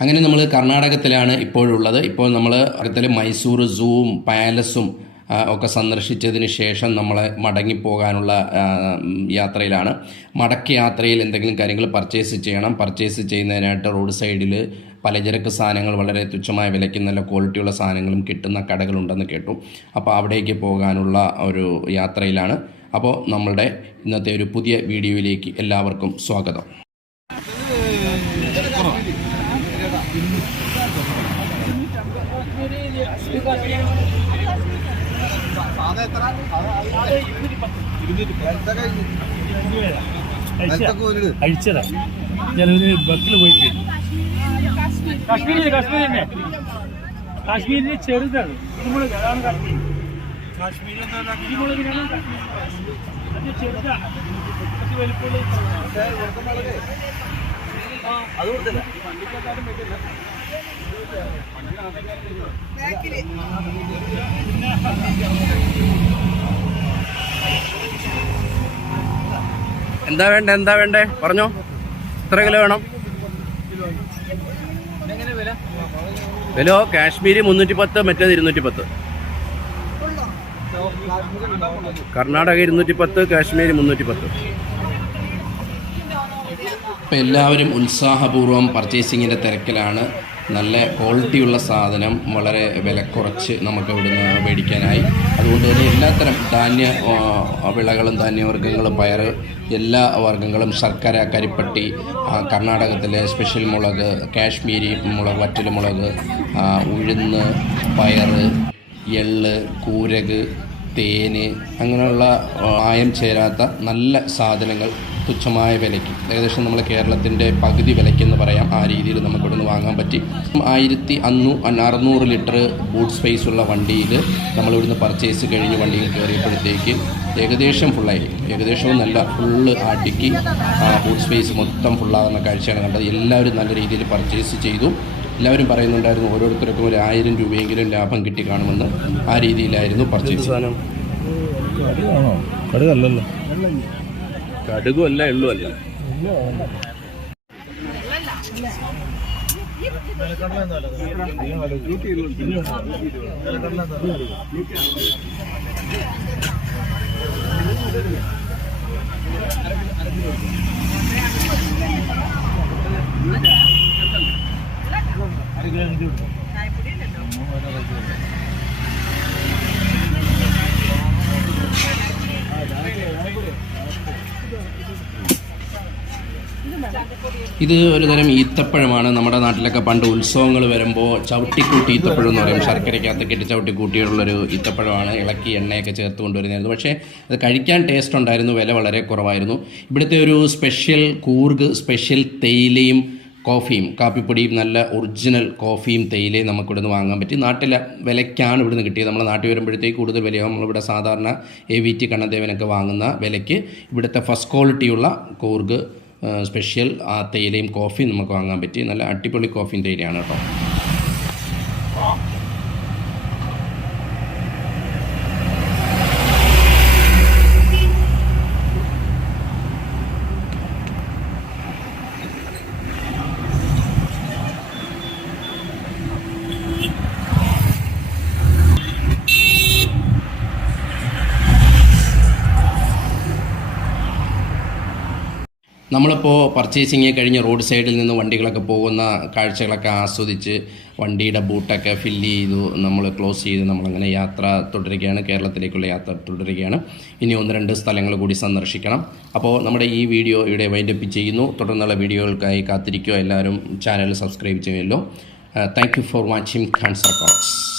അങ്ങനെ നമ്മൾ കർണാടകത്തിലാണ് ഇപ്പോഴുള്ളത്. ഇപ്പോൾ നമ്മൾ അടുത്തൽ മൈസൂർ സൂവും പാലസും ഒക്കെ സന്ദർശിച്ചതിന് ശേഷം നമ്മൾ മടങ്ങിപ്പോകാനുള്ള യാത്രയിലാണ്. മടക്ക് യാത്രയിൽ എന്തെങ്കിലും കാര്യങ്ങൾ പർച്ചേസ് ചെയ്യണം. പർച്ചേസ് ചെയ്യുന്നതിനായിട്ട് റോഡ് സൈഡിൽ പലചരക്ക് സാധനങ്ങൾ വളരെ തുച്ഛമായ വിലയ്ക്ക് നല്ല ക്വാളിറ്റിയുള്ള സാധനങ്ങളും കിട്ടുന്ന കടകളുണ്ടെന്ന് കേട്ടു. അപ്പോൾ അവിടേക്ക് പോകാനുള്ള ഒരു യാത്രയിലാണ്. അപ്പോൾ നമ്മളുടെ ഇന്നത്തെ ഒരു പുതിയ വീഡിയോയിലേക്ക് എല്ലാവർക്കും സ്വാഗതം. അഴിച്ചതാ ചിലവര് ബസ്സിൽ പോയി കാശ്മീരി കാശ്മീർ തന്നെ കാശ്മീരിന് ചെറുതാണ് കുരുമുളക് അതാണ് കാശ്മീർ കാശ്മീരി കുരുമുളകിനാണ് അത് ചെറുതാണ് വലിപ്പമുള്ള അത് കൊടുത്തില്ല എന്താ വേണ്ട? എന്താ വേണ്ടേ? പറഞ്ഞോ. എത്ര കിലോ വേണം? വില? കാശ്മീരി മുന്നൂറ്റി പത്ത് മറ്റേത് ഇരുന്നൂറ്റി പത്ത് കർണാടക ഇരുന്നൂറ്റി പത്ത് കാശ്മീരി മുന്നൂറ്റി പത്ത് ഇപ്പം എല്ലാവരും ഉത്സാഹപൂർവം പർച്ചേസിങ്ങിന്റെ തിരക്കിലാണ്. നല്ല ക്വാളിറ്റിയുള്ള സാധനം വളരെ വില കുറച്ച് നമുക്ക് ഇവിടുന്ന് മേടിക്കാനായി. അതുകൊണ്ട് തന്നെ എല്ലാത്തരം ധാന്യ വിളകളും ധാന്യവർഗങ്ങളും പയർ എല്ലാ വർഗങ്ങളും ശർക്കര കരിപ്പട്ടി കർണാടകത്തിലെ സ്പെഷ്യൽ മുളക് കാശ്മീരി മുളക് വറ്റൽ മുളക് ഉഴുന്ന് പയർ എള്ള് കൂരക് തേന് അങ്ങനെയുള്ള ആയം മായം ചേരാത്ത നല്ല സാധനങ്ങൾ തുച്ഛമായ വിലയ്ക്ക്. ഏകദേശം നമ്മൾ കേരളത്തിന്റെ പകുതി വിലയ്ക്കെന്ന് പറയാം. ആ രീതിയിൽ നമുക്ക് ഇവിടുന്ന് വാങ്ങാൻ പറ്റി. ആയിരത്തി അന്നു അറുന്നൂറ് ലിറ്റർ ബൂട്ട് സ്പേസ് ഉള്ള വണ്ടിയിൽ നമ്മൾ ഇവിടുന്ന് പർച്ചേസ് കഴിഞ്ഞ് വണ്ടിയിൽ കയറിയപ്പോഴത്തേക്ക് ഏകദേശം ഫുള്ളായി ഏകദേശവും നല്ല ഫുള്ള് അടുക്കി ബൂട്ട് സ്പേസ് മൊത്തം ഫുള്ളാകുന്ന കാഴ്ചയാണ് കണ്ടത്. എല്ലാവരും നല്ല രീതിയിൽ പർച്ചേസ് ചെയ്തു. എല്ലാവരും പറയുന്നുണ്ടായിരുന്നു ഓരോരുത്തർക്കും ഒരു ആയിരം രൂപയെങ്കിലും ലാഭം കിട്ടി കാണുമെന്ന്. ആ രീതിയിലായിരുന്നു പർച്ചേസ് സാധനം കടുകല്ലല്ലോ. കടുകും അല്ല? എള്ളും ഇത് ഒരു തരം ഈത്തപ്പഴമാണ്. നമ്മുടെ നാട്ടിലൊക്കെ പണ്ട് ഉത്സവങ്ങൾ വരുമ്പോൾ ചവിട്ടിക്കൂട്ടി ഈത്തപ്പഴം എന്ന് പറയും ശർക്കരയ്ക്കകത്തൊക്കെ ഇട്ട് ചവിട്ടിക്കൂട്ടിയുള്ളൊരു ഈത്തപ്പഴമാണ്. ഇളക്കി എണ്ണയൊക്കെ ചേർത്ത് കൊണ്ടുവരുന്നത്. പക്ഷേ അത് കഴിക്കാൻ ടേസ്റ്റ് ഉണ്ടായിരുന്നു. വില വളരെ കുറവായിരുന്നു. ഇവിടുത്തെ ഒരു സ്പെഷ്യൽ കൂർഗ് സ്പെഷ്യൽ തേയിലയും കോഫിയും കാപ്പിപ്പൊടിയും നല്ല ഒറിജിനൽ കോഫിയും തേയിലയും നമുക്ക് ഇവിടുന്ന് വാങ്ങാൻ പറ്റി. നാട്ടിലെ വിലയ്ക്കാണ് ഇവിടുന്ന് കിട്ടിയത്. നമ്മൾ നാട്ടിൽ വരുമ്പോഴത്തേക്ക് കൂടുതൽ വിലയാവും. നമ്മളിവിടെ സാധാരണ എ വി ടി കണ്ണദേവനൊക്കെ വാങ്ങുന്ന വിലയ്ക്ക് ഇവിടുത്തെ ഫസ്റ്റ് ക്വാളിറ്റിയുള്ള കൂർഗ് സ്പെഷ്യൽ ആ തേയിലയും കോഫിയും നമുക്ക് വാങ്ങാൻ പറ്റി. നല്ല അടിപൊളി കോഫിയും തേയിലയാണ് കേട്ടോ. നമ്മളിപ്പോൾ പർച്ചേസിങ് കഴിഞ്ഞ് റോഡ് സൈഡിൽ നിന്ന് വണ്ടികളൊക്കെ പോകുന്ന കാഴ്ചകളൊക്കെ ആസ്വദിച്ച് വണ്ടിയുടെ ബൂട്ടൊക്കെ ഫില്ല് ചെയ്തു നമ്മൾ ക്ലോസ് ചെയ്ത് നമ്മളങ്ങനെ യാത്ര തുടരുകയാണ്. കേരളത്തിലേക്കുള്ള യാത്ര തുടരുകയാണ്. ഇനി ഒന്ന് രണ്ട് സ്ഥലങ്ങൾ കൂടി സന്ദർശിക്കണം. അപ്പോൾ നമ്മുടെ ഈ വീഡിയോ ഇവിടെ വൈൻഡപ്പ് ചെയ്യുന്നു. തുടർന്നുള്ള വീഡിയോകൾക്കായി കാത്തിരിക്കുക. എല്ലാവരും ചാനൽ സബ്സ്ക്രൈബ് ചെയ്യുമല്ലോ. Thank you for watching Khan's records